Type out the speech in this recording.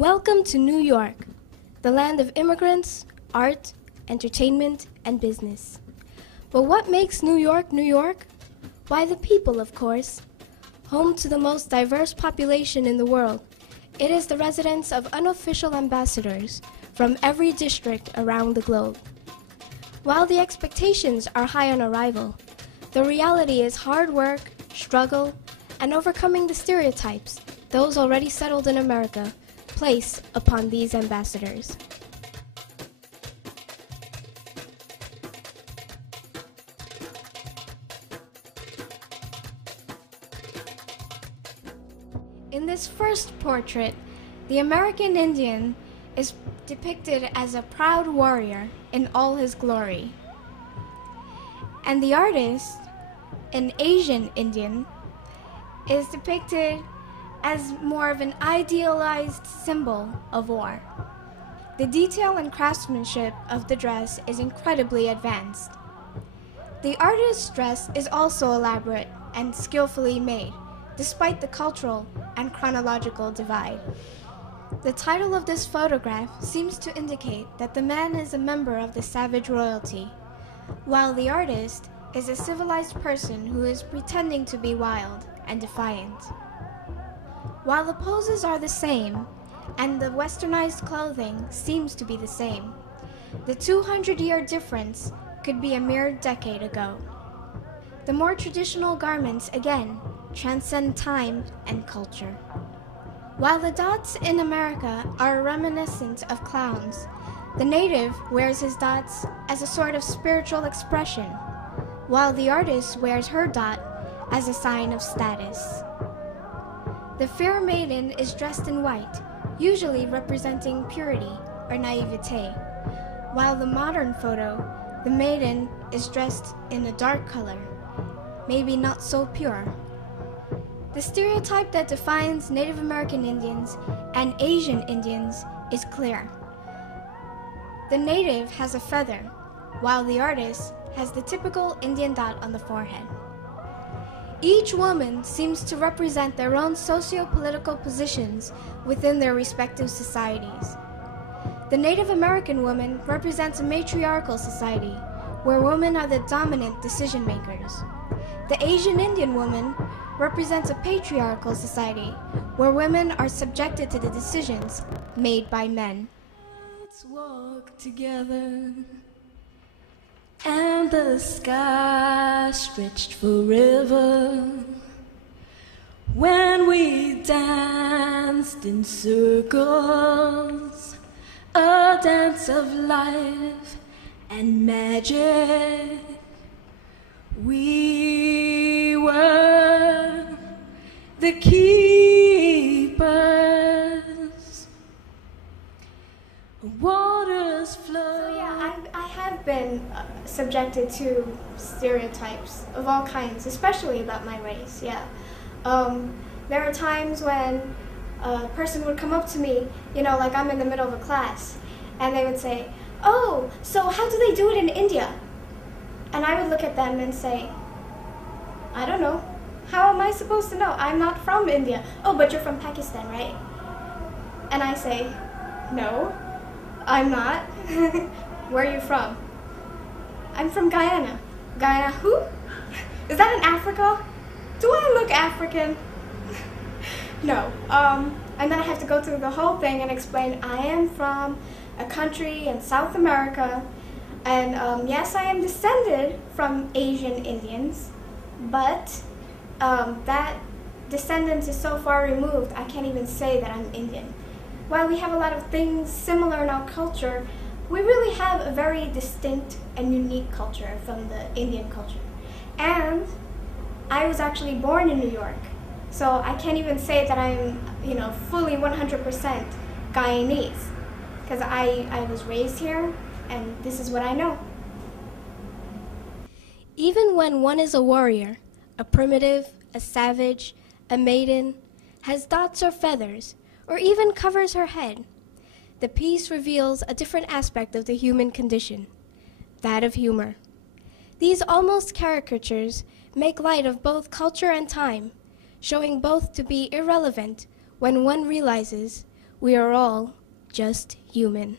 Welcome to New York, the land of immigrants, art, entertainment, and business. But what makes New York, New York? Why, the people, of course. Home to the most diverse population in the world, it is the residence of unofficial ambassadors from every district around the globe. While the expectations are high on arrival, the reality is hard work, struggle, and overcoming the stereotypes those already settled in America place upon these ambassadors. In this first portrait, the American Indian is depicted as a proud warrior in all his glory. And the artist, an Asian Indian, is depicted as more of an idealized symbol of war. The detail and craftsmanship of the dress is incredibly advanced. The artist's dress is also elaborate and skillfully made, despite the cultural and chronological divide. The title of this photograph seems to indicate that the man is a member of the savage royalty, while the artist is a civilized person who is pretending to be wild and defiant. While the poses are the same, and the westernized clothing seems to be the same, the 200-year difference could be a mere decade ago. The more traditional garments, again, transcend time and culture. While the dots in America are reminiscent of clowns, the native wears his dots as a sort of spiritual expression, while the artist wears her dot as a sign of status. The fair maiden is dressed in white, usually representing purity or naivete, while the modern photo, the maiden is dressed in a dark color, maybe not so pure. The stereotype that defines Native American Indians and Asian Indians is clear. The native has a feather, while the artist has the typical Indian dot on the forehead. Each woman seems to represent their own socio-political positions within their respective societies. The Native American woman represents a matriarchal society, where women are the dominant decision makers. The Asian Indian woman represents a patriarchal society, where women are subjected to the decisions made by men. Let's walk together, and the sky stretched forever. When we danced in circles, a dance of life and magic, we were the keepers. Waters flow. So yeah, I have been subjected to stereotypes of all kinds, especially about my race, yeah. There are times when a person would come up to me, like I'm in the middle of a class, and they would say, "Oh, so how do they do it in India?" And I would look at them and say, "I don't know. How am I supposed to know? I'm not from India." "Oh, but you're from Pakistan, right?" And I say, "No, I'm not." "Where are you from?" "I'm from Guyana." "Guyana who? Is that in Africa? Do I look African?" No. And then I have to go through the whole thing and explain I am from a country in South America, and yes, I am descended from Asian Indians, but that descendant is so far removed, I can't even say that I'm Indian. While we have a lot of things similar in our culture, we really have a very distinct and unique culture from the Indian culture. And I was actually born in New York, so I can't even say that I'm, fully 100% Guyanese, because I was raised here, and this is what I know. Even when one is a warrior, a primitive, a savage, a maiden, has dots or feathers, or even covers her head, the piece reveals a different aspect of the human condition, that of humor. These almost caricatures make light of both culture and time, showing both to be irrelevant when one realizes We are all just human.